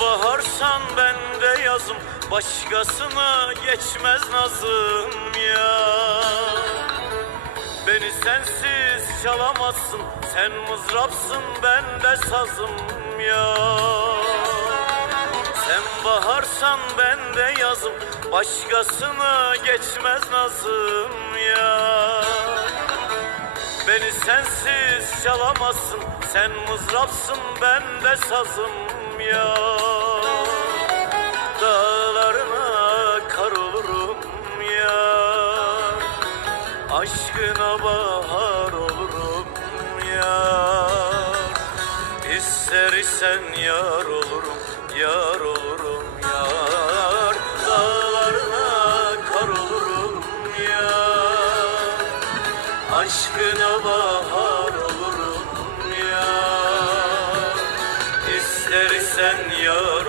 baharsan ben de yazım Başkasına geçmez nazım ya. Beni sensiz çalamazsın Sen mızrapsın ben de sazım ya. Sen baharsan ben de yazım Başkasına geçmez nazım ya. Beni sensiz çalamazsın Sen mızrapsın ben de sazım ya Dağlarına kar olurum ya. Aşkına bahar olurum ya. İster isen yar olurum Yar olurum yar. Dağlarına kar olurum ya. Aşkına bahar olurum ya İstersen yar